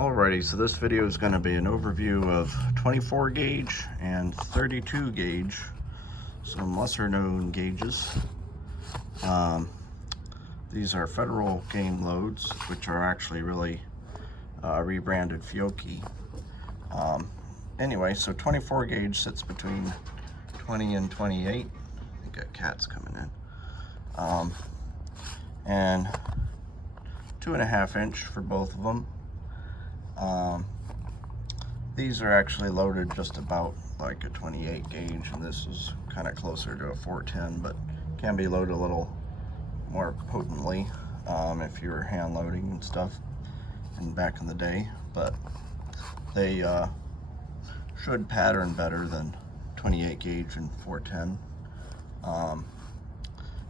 Alrighty, so this video is going to be an overview of 24 gauge and 32 gauge, some lesser known gauges. These are federal game loads, which are actually really rebranded Fiocchi. Anyway, so 24 gauge sits between 20 and 28. I got cats coming in. And 2.5 inch for both of them. These are actually loaded just about like a 28 gauge, and this is kind of closer to a 410, but can be loaded a little more potently if you were hand loading and stuff back in the day, but they should pattern better than 28 gauge and 410.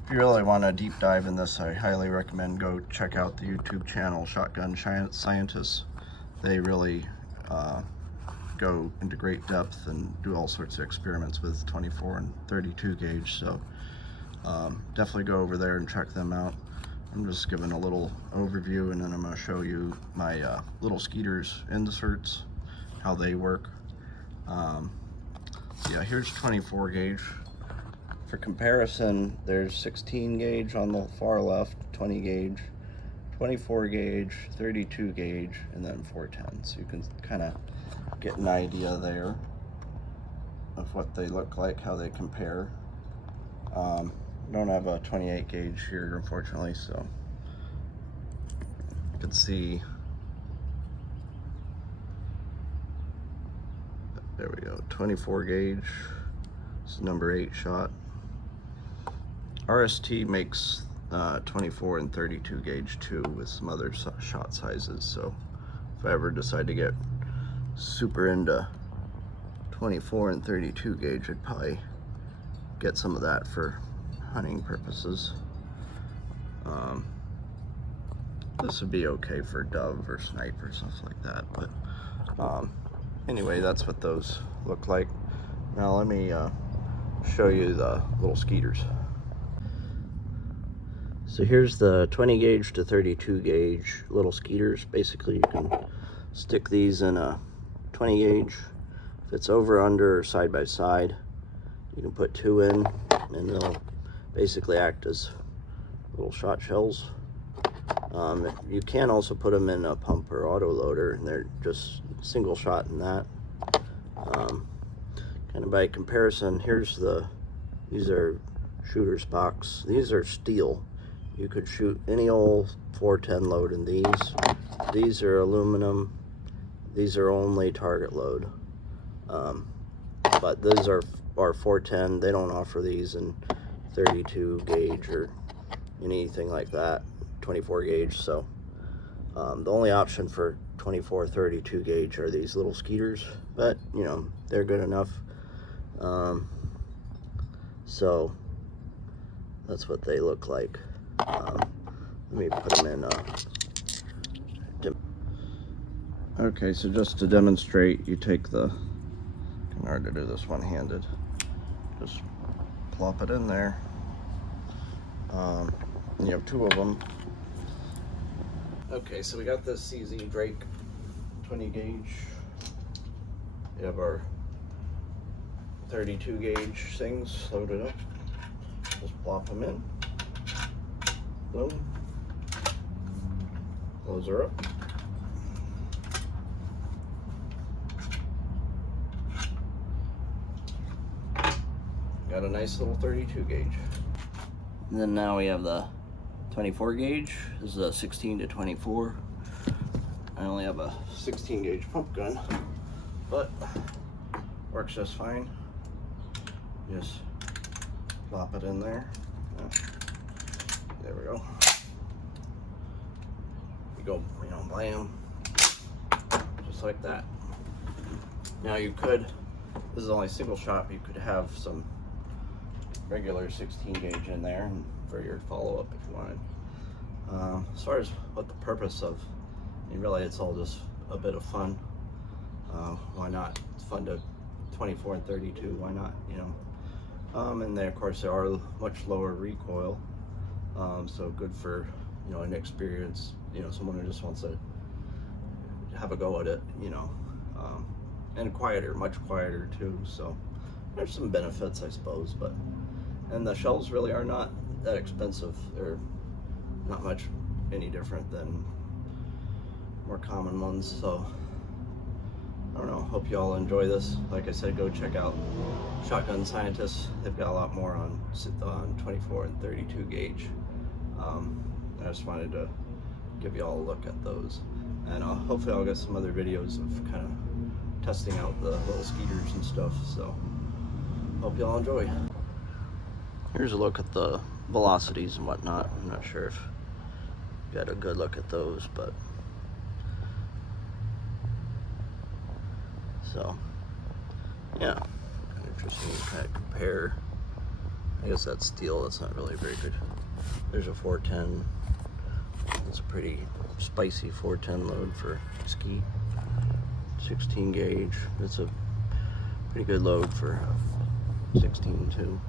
If you really want to deep dive in this, I highly recommend go check out the YouTube channel Shotgun Scientists. They really go into great depth and do all sorts of experiments with 24 and 32 gauge, so definitely go over there and check them out. I'm just giving a little overview, and then I'm going to show you my Little Skeeters inserts, how they work. Yeah, here's 24 gauge. For comparison, there's 16 gauge on the far left, 20 gauge, 24 gauge, 32 gauge, and then 410. So you can kind of get an idea there of what they look like, how they compare. Don't have a 28 gauge here, unfortunately, so you can see. There we go, 24 gauge. This is number 8 shot. RST makes 24 and 32 gauge too, with some other shot sizes, so if I ever decide to get super into 24 and 32 gauge, I'd probably get some of that for hunting purposes. This would be okay for dove or snipe or stuff like that, but anyway, that's what those look like. Now let me show you the Little Skeeters. So here's the 20 gauge to 32 gauge Little Skeeters. Basically, you can stick these in a 20 gauge. If it's over, under, or side by side, you can put 2 in, and they'll basically act as little shot shells. You can also put them in a pump or auto loader, and they're just single shot in that. Kind of by comparison, these are shooter's box. These are steel. You could shoot any old 410 load in these. These are aluminum. These are only target load. But these are 410. They don't offer these in 32 gauge or anything like that, 24 gauge. So the only option for 24, 32 gauge are these Little Skeeters, but you know, they're good enough. So that's what they look like. Let me put them in. Okay, so just to demonstrate, you take kind of hard to do this one-handed. Just plop it in there. You have 2 of them. Okay, so we got this CZ Drake 20 gauge. We have our 32 gauge things loaded up. Just plop them in. Boom. Close her up. Got a nice little 32 gauge. And then now we have the 24 gauge. This is a 16 to 24. I only have a 16 gauge pump gun, but works just fine. Just plop it in there. There we go. You go, you know, blam, just like that. Now you could, this is only single shot, but you could have some regular 16 gauge in there for your follow-up if you wanted. As far as what the purpose of, I mean, really it's all just a bit of fun. Why not? It's fun to 24 and 32, why not, you know? And they, of course, they are much lower recoil, so good for, you know, inexperienced, you know, someone who just wants to have a go at it, you know, and quieter, much quieter too. So there's some benefits, I suppose, and the shells really are not that expensive. They're not much any different than more common ones. So I don't know, hope you all enjoy this. Like I said, go check out Shotgun Scientists. They've got a lot more on 24 and 32 gauge. I just wanted to give you all a look at those, and hopefully I'll get some other videos of kind of testing out the Little Skeeters and stuff. So hope you all enjoy. Here's a look at the velocities and whatnot. I'm not sure if you got a good look at those, but so yeah, kind of interesting to kind of compare. I guess that's steel, that's not really very good. There's a 410. It's a pretty spicy 410 load for skeet. 16 gauge. It's a pretty good load for 16 too.